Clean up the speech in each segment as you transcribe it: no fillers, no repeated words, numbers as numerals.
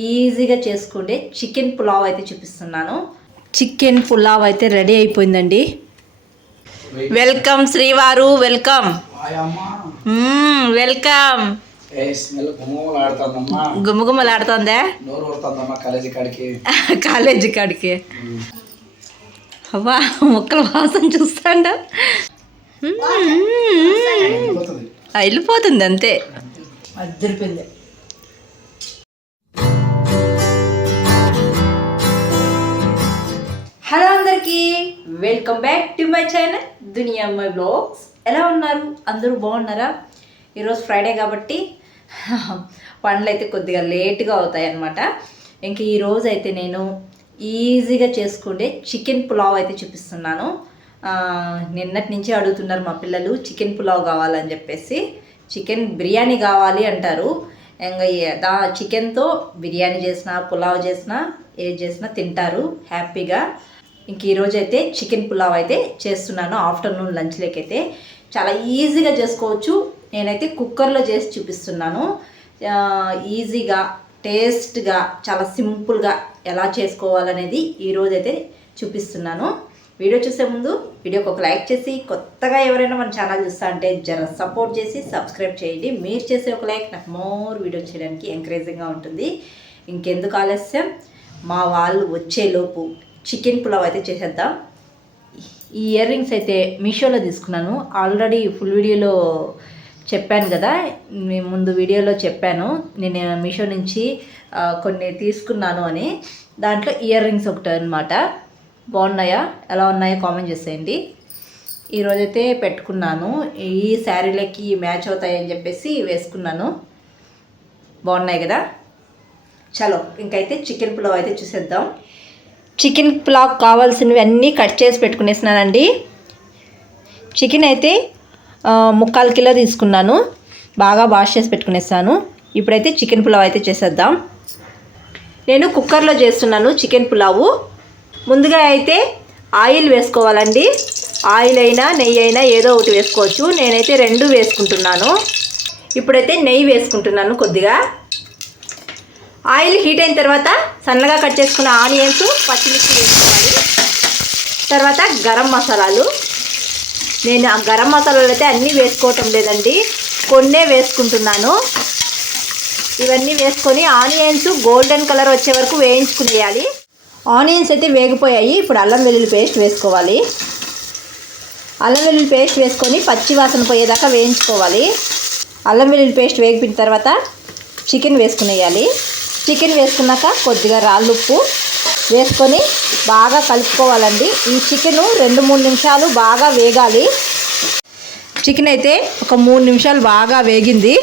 ఈజీగా చేసుకుంటే చికెన్ పులావ్ అయితే చూపిస్తున్నాను. చికెన్ పులావ్ అయితే రెడీ అయిపోయిందండి. వెల్కమ్ శ్రీవారు, వెల్కమ్ వెల్కమ్. గుమ్మగుమ్మలాడుతుందా కాలేజీ కాడికి? అవ్వా మొక్కల వాసన చూస్తాండ వెళ్ళిపోతుంది అంతే. అద్దరిపోయింది. హలో అందరికీ, welcome back to my channel Duniya my blogs. ఎలా ఉన్నారు? అందరూ బాగున్నారా? ఈరోజు ఫ్రైడే కాబట్టి పనులు అయితే కొద్దిగా లేట్గా అవుతాయి అన్నమాట. ఇంక ఈరోజు అయితే నేను ఈజీగా చేసుకుంటే చికెన్ పులావ్ అయితే చూపిస్తున్నాను. నిన్నటి నుంచి అడుగుతున్నారు మా పిల్లలు చికెన్ పులావ్ కావాలని చెప్పేసి. చికెన్ బిర్యానీ కావాలి అంటారు. ఇంకా చికెన్తో బిర్యానీ చేసినా పులావ్ చేసినా ఏది చేసినా తింటారు హ్యాపీగా. ఇంక ఈరోజు అయితే చికెన్ పులావ్ అయితే చేస్తున్నాను. ఆఫ్టర్నూన్ లంచ్లోకి అయితే చాలా ఈజీగా చేసుకోవచ్చు. నేనైతే కుక్కర్లో చేసి చూపిస్తున్నాను. ఈజీగా టేస్ట్గా చాలా సింపుల్గా ఎలా చేసుకోవాలనేది ఈరోజు అయితే చూపిస్తున్నాను. వీడియో చూసే ముందు వీడియోకి ఒక లైక్ చేసి, కొత్తగా ఎవరైనా మన ఛానల్ చూస్తా అంటే జర సపోర్ట్ చేసి సబ్స్క్రైబ్ చేయండి. మీరు చేసే ఒక లైక్ నాకు మోర్ వీడియో చేయడానికి ఎంకరేజింగ్గా ఉంటుంది. ఇంకెందుకు ఆలస్యం, మా వాళ్ళు వచ్చేలోపు చికెన్ పులావ్ అయితే చేసేద్దాం. ఈ ఇయర్ రింగ్స్ అయితే మీషోలో తీసుకున్నాను. ఆల్రెడీ ఫుల్ వీడియోలో చెప్పాను కదా, ముందు వీడియోలో చెప్పాను నేను మీషో నుంచి కొన్ని తీసుకున్నాను అని. దాంట్లో ఇయర్ రింగ్స్ ఒకటి అనమాట. బాగున్నాయా, ఎలా ఉన్నాయో కామెంట్ చేసేయండి. ఈరోజైతే పెట్టుకున్నాను. ఈ శారీలకి మ్యాచ్ అవుతాయని చెప్పేసి వేసుకున్నాను. బాగున్నాయి కదా. చలో ఇంకైతే చికెన్ పులావ్ అయితే చూసేద్దాం. చికెన్ పులావ్ కావాల్సినవి అన్నీ కట్ చేసి పెట్టుకునేసినానండి. చికెన్ అయితే 3/4 కిలో తీసుకున్నాను. బాగా వాష్ చేసి పెట్టుకునేసాను. ఇప్పుడైతే చికెన్ పులావ్ అయితే చేసేద్దాం. నేను కుక్కర్లో చేస్తున్నాను చికెన్ పులావు. ముందుగా అయితే ఆయిల్ వేసుకోవాలండి. ఆయిల్ అయినా నెయ్యి అయినా ఏదో ఒకటి వేసుకోవచ్చు. నేనైతే 2 వేసుకుంటున్నాను. ఇప్పుడైతే నెయ్యి వేసుకుంటున్నాను కొద్దిగా. ఆయిల్ హీట్ అయిన తర్వాత సన్నగా కట్ చేసుకున్న ఆనియన్స్, పచ్చిమిర్చి వేసుకోవాలి. తర్వాత గరం మసాలాలు. నేను ఆ గరం మసాలాలు అయితే అన్నీ వేసుకోవటం లేదండి, కొన్నే వేసుకుంటున్నాను. ఇవన్నీ వేసుకొని ఆనియన్స్ గోల్డెన్ కలర్ వచ్చే వరకు వేయించుకునేయాలి. ఆనియన్స్ అయితే వేగిపోయాయి. ఇప్పుడు అల్లం వెల్లుల్లి పేస్ట్ వేసుకోవాలి. అల్లం వెల్లుల్లి పేస్ట్ వేసుకొని పచ్చి వాసన పోయేదాకా వేయించుకోవాలి. అల్లం వెల్లుల్లి పేస్ట్ వేగిపోయిన తర్వాత చికెన్ వేసుకునేయాలి. చికెన్ వేసుకున్నాక కొద్దిగా రాళ్ళుప్పు వేసుకొని బాగా కలుపుకోవాలండి. ఈ చికెన్ 2-3 నిమిషాలు బాగా వేగాలి. చికెన్ అయితే ఒక 3 నిమిషాలు బాగా వేగింది.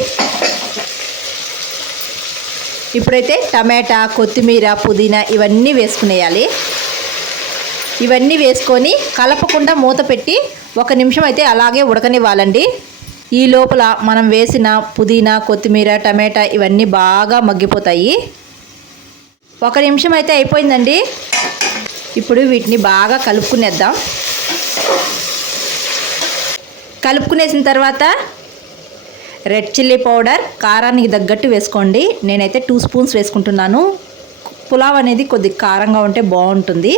ఇప్పుడైతే టమాటా, కొత్తిమీర, పుదీనా ఇవన్నీ వేసుకునేయాలి. ఇవన్నీ వేసుకొని కలపకుండా మూత పెట్టి 1 నిమిషం అయితే అలాగే ఉడకనివ్వాలండి. ఈ లోపల మనం వేసిన పుదీనా, కొత్తిమీర, టమాటా ఇవన్నీ బాగా మగ్గిపోతాయి. 1 నిమిషం అయితే అయిపోయిందండి. ఇప్పుడు వీటిని బాగా కలుపుకునేద్దాం. కలుపుకునేసిన తర్వాత రెడ్ చిల్లీ పౌడర్ కారానికి తగ్గట్టు వేసుకోండి. నేనైతే 2 స్పూన్స్ వేసుకుంటున్నాను. పులావ్ అనేది కొద్దిగా కారంగా ఉంటే బాగుంటుంది.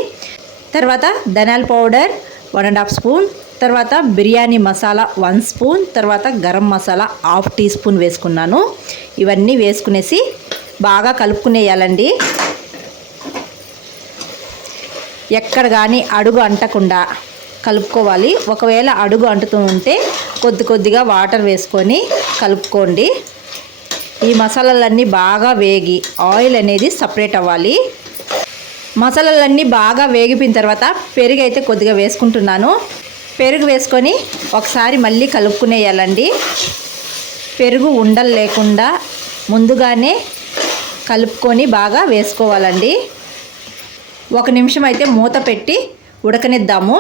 తర్వాత ధనియాల పౌడర్ 1.5 స్పూన్, తర్వాత బిర్యానీ మసాలా 1 స్పూన్, తర్వాత గరం మసాలా 1/2 టీ స్పూన్ వేసుకున్నాను. ఇవన్నీ వేసుకునేసి బాగా కలుపుకునేయాలండి. ఎక్కడ కానీ అడుగు అంటకుండా కలుపుకోవాలి. ఒకవేళ అడుగు అంటుతూ ఉంటే కొద్దిగా వాటర్ వేసుకొని కలుపుకోండి. ఈ మసాలాలన్నీ బాగా వేగి ఆయిల్ అనేది సపరేట్ అవ్వాలి. మసాలాలన్నీ బాగా వేగిపోయిన తర్వాత పెరుగు అయితే కొద్దిగా వేసుకుంటున్నాను. పెరుగు వేసుకొని ఒకసారి మళ్ళీ కలుపుకునేయాలండి. పెరుగు ఉండలు లేకుండా ముందుగానే కలుపుకొని బాగా వేసుకోవాలండి. 1 నిమిషం అయితే మూత పెట్టి ఉడకనిద్దాము.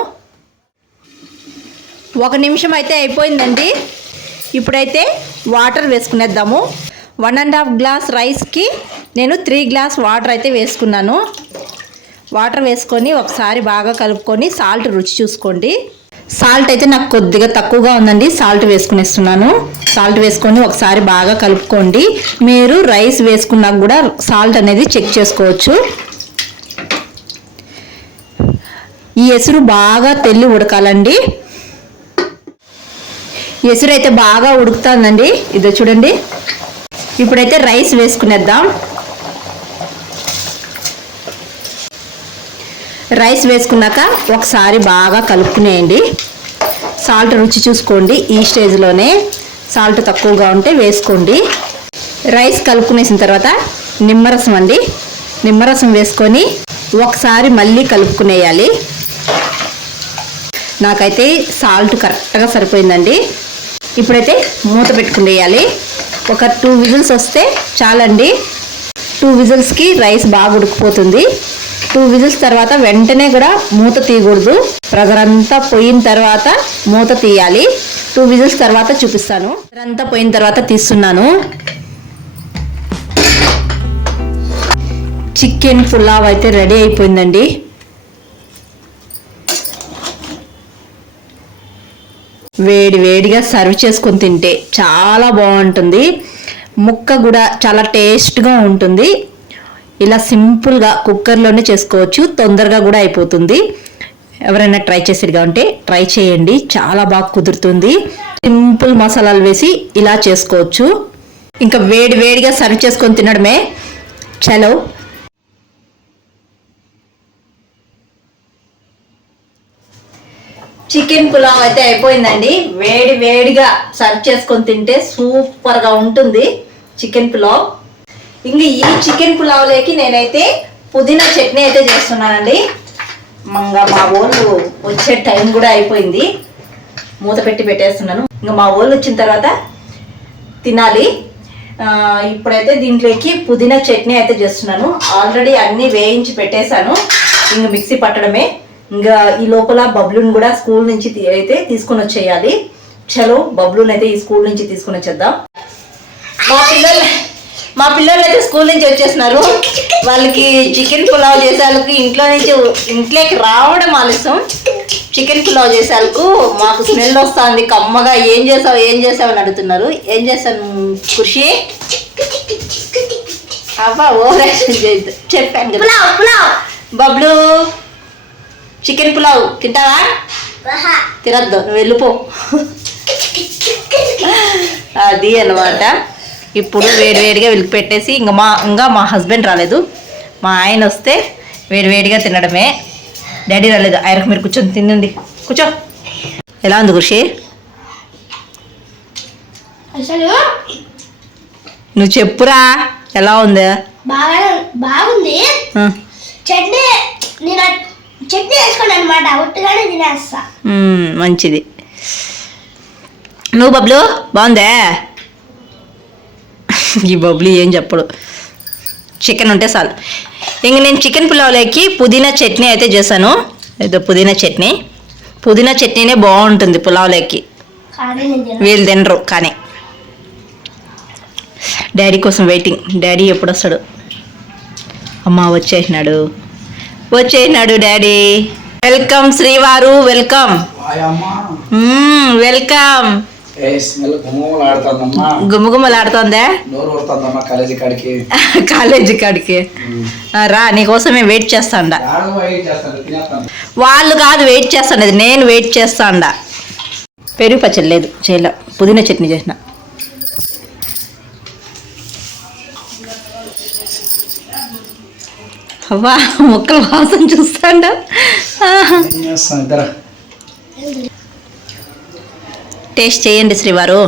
1 నిమిషం అయితే అయిపోయిందండి. ఇప్పుడైతే వాటర్ వేసుకునేద్దాము. 1.5 గ్లాస్ రైస్కి నేను 3 గ్లాస్ వాటర్ అయితే వేసుకున్నాను. వాటర్ వేసుకొని ఒకసారి బాగా కలుపుకొని సాల్ట్ రుచి చూసుకోండి. సాల్ట్ అయితే నాకు కొద్దిగా తక్కువగా ఉందండి, సాల్ట్ వేసుకునేస్తున్నాను. సాల్ట్ వేసుకొని ఒకసారి బాగా కలుపుకోండి. మీరు రైస్ వేసుకున్నాక కూడా సాల్ట్ అనేది చెక్ చేసుకోవచ్చు. ఈ ఎసురు బాగా తెల్లి ఉడకాలండి. ఎసురు అయితే బాగా ఉడుకుతుందండి. ఇదో చూడండి. ఇప్పుడైతే రైస్ వేసుకునేద్దాం. రైస్ వేసుకున్నాక ఒకసారి బాగా కలుపుకునేయండి. సాల్ట్ రుచి చూసుకోండి. ఈ స్టేజ్లోనే సాల్ట్ తక్కువగా ఉంటే వేసుకోండి. రైస్ కలుపుకునేసిన తర్వాత నిమ్మరసం అండి, నిమ్మరసం వేసుకొని ఒకసారి మళ్ళీ కలుపుకునేయాలి. నాకైతే సాల్ట్ కరెక్ట్గా సరిపోయిందండి. ఇప్పుడైతే మూత పెట్టుకునేయాలి. ఒక 2 విజిల్స్ వస్తే చాలండి. 2 విజిల్స్కి రైస్ బాగా ఉడికిపోతుంది. 2 విజిల్స్ తర్వాత వెంటనే కూడా మూత తీయకూడదు. ప్రెజర్ అంతా పోయిన తర్వాత మూత తీయాలి. 2 విజిల్స్ తర్వాత చూపిస్తాను. ప్రెజర్ అంతా పోయిన తర్వాత తీస్తున్నాను. చికెన్ పులావ్ అయితే రెడీ అయిపోయిందండి. వేడి వేడిగా సర్వ్ చేసుకొని తింటే చాలా బాగుంటుంది. ముక్క కూడా చాలా టేస్ట్గా ఉంటుంది. ఇలా సింపుల్గా కుక్కర్లోనే చేసుకోవచ్చు, తొందరగా కూడా అయిపోతుంది. ఎవరైనా ట్రై చేసేదిగా ఉంటే ట్రై చేయండి, చాలా బాగా కుదురుతుంది. సింపుల్ మసాలాలు వేసి ఇలా చేసుకోవచ్చు. ఇంకా వేడి వేడిగా సర్వ్ చేసుకొని తినడమే. చలో. చికెన్ పులావ్ అయితే అయిపోయిందండి. వేడి వేడిగా సర్వ్ చేసుకొని తింటే సూపర్గా ఉంటుంది చికెన్ పులావ్. ఇంక ఈ చికెన్ పులావ్లోకి నేనైతే పుదీనా చట్నీ అయితే చేస్తున్నానండి. మా వాళ్ళు వచ్చే టైం కూడా అయిపోయింది. మూత పెట్టేస్తున్నాను. ఇంకా మా వాళ్ళు వచ్చిన తర్వాత తినాలి. ఇప్పుడైతే దీంట్లోకి పుదీనా చట్నీ అయితే చేస్తున్నాను. ఆల్రెడీ అన్నీ వేయించి పెట్టేశాను. ఇంక మిక్సీ పట్టడమే. ఇంకా ఈ లోపల బబ్లూని కూడా స్కూల్ నుంచి అయితే తీసుకొని వచ్చేయాలి. చలో బబ్లూని అయితే ఈ స్కూల్ నుంచి తీసుకొని వచ్చేద్దాం. మా పిల్లలు అయితే స్కూల్ నుంచి వచ్చేస్తున్నారు. వాళ్ళకి చికెన్ పులావ్ చేసేందుకు ఇంట్లోకి రావడం ఆలస్యం. చికెన్ పులావ్ చేసేందుకు మాకు స్మెల్ వస్తుంది కమ్మగా. ఏం చేసావు అని అడుగుతున్నారు. ఏం చేశాను ఖుషి? అబ్బా ఓవర్ యాక్షన్ చేయద్దు, చెప్పాను కదా. బబ్లు చికెన్ పులావ్ తింటావా? తినద్దు, నువ్వు వెళ్ళిపో. అది అన్నమాట. ఇప్పుడు వేడివేడిగా వెలికి పెట్టేసి ఇంకా మా హస్బెండ్ రాలేదు. మా ఆయన వస్తే వేడివేడిగా తినడమే. డాడీ రాలేదు. ఆయనకు మీరు కూర్చొని తినండి. కూర్చో. ఎలా ఉంది ఖుషి? నువ్వు చెప్పురా ఎలా ఉంది? బాగుంది. చట్నీ వేసుకోండి అనమాట, ఒట్టుగానే తినేస్తా. మంచిది. నువ్వు బబ్లు బాగుందే? ఈ బబ్లు ఏం చెప్పడు, చికెన్ ఉంటే చాలు. ఇంక నేను చికెన్ పులావ్లోకి పుదీనా చట్నీ అయితే చేశాను. ఏదో పుదీనా చట్నీనే బాగుంటుంది పులావ్లోకి. వీళ్ళు తినరు కానీ. డాడీ కోసం వెయిటింగ్. డాడీ ఎప్పుడు వస్తాడు? అమ్మ వచ్చేసినాడు డాడీ. వెల్కమ్ శ్రీవారు, వెల్కమ్. వెల్కమ్. గుమ్మగుమ్మలాడుతోందా? కాలేజీ కాడికి రా, నీకోసమే వెయిట్ చేస్తాండా. వాళ్ళు కాదు వెయిట్ చేస్తాండది, నేను వెయిట్ చేస్తాండా. పెరుగు పచ్చడి లేదు చేయలే, పుదీనా చట్నీ చేసిన. అవ్వా ముక్కల వాసన చూస్తాండా. టేస్ట్ చేయండి శ్రీవారు.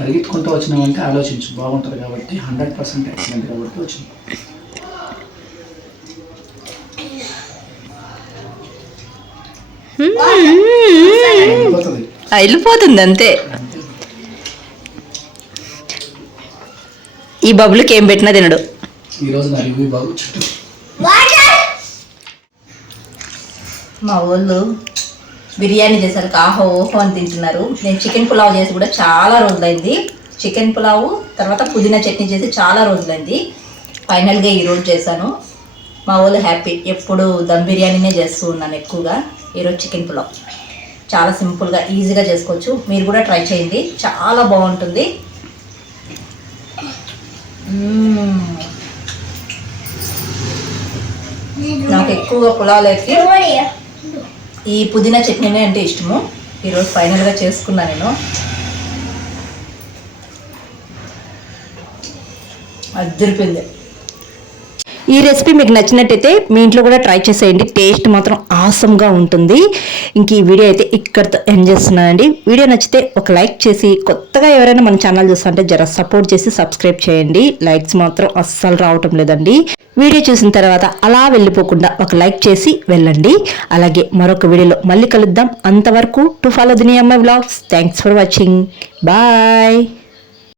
అడిగించుకుంటూ వచ్చినామంటే ఆలోచించు, బాగుంటుంది కాబట్టి 100% ఎక్సలెంట్ కాబట్టి వచ్చింది. వెళ్ళిపోతుంది అంతే. ఈ బబుల్కి ఏం పెట్టినా తినడు. మా వాళ్ళు బిర్యానీ చేశారు, ఆహో ఓహో అని తింటున్నారు. నేను చికెన్ పులావ్ చేసి కూడా చాలా రోజులైంది. చికెన్ పులావ్ తర్వాత పుదీనా చట్నీ చేసి చాలా రోజులైంది. ఫైనల్గా ఈరోజు చేశాను. మా వాళ్ళు హ్యాపీ. ఎప్పుడు దమ్ బిర్యానీనే చేస్తూ ఉన్నాను ఎక్కువగా. ఈరోజు చికెన్ పులావ్ చాలా సింపుల్గా ఈజీగా చేసుకోవచ్చు. మీరు కూడా ట్రై చేయండి, చాలా బాగుంటుంది. నాకు ఎక్కువగా పులావ్లోకి ఈ పుదీనా చట్నీనే అంటే ఇష్టము. ఈరోజు ఫైనల్గా చేసుకున్నా నేను. అద్దరిపోయింది. ఈ రెసిపీ మీకు నచ్చినట్టయితే మీ ఇంట్లో కూడా ట్రై చేసేయండి. టేస్ట్ మాత్రం ఆసమ్గా ఉంటుంది. ఇంక ఈ వీడియో అయితే ఇక్కడితో ఎండ్ చేస్తున్నానండి. వీడియో నచ్చితే ఒక లైక్ చేసి, కొత్తగా ఎవరైనా మన ఛానల్ చూస్తుంటే జర సపోర్ట్ చేసి సబ్స్క్రైబ్ చేయండి. లైక్స్ మాత్రం అస్సలు రావటం లేదండి. వీడియో చూసిన తర్వాత అలా వెళ్ళిపోకుండా ఒక లైక్ చేసి వెళ్ళండి. అలాగే మరొక వీడియోలో మళ్ళీ కలుద్దాం. అంతవరకు టు ఫాలో దునియా అమ్మాయి vlogs. Thanks for watching. Bye.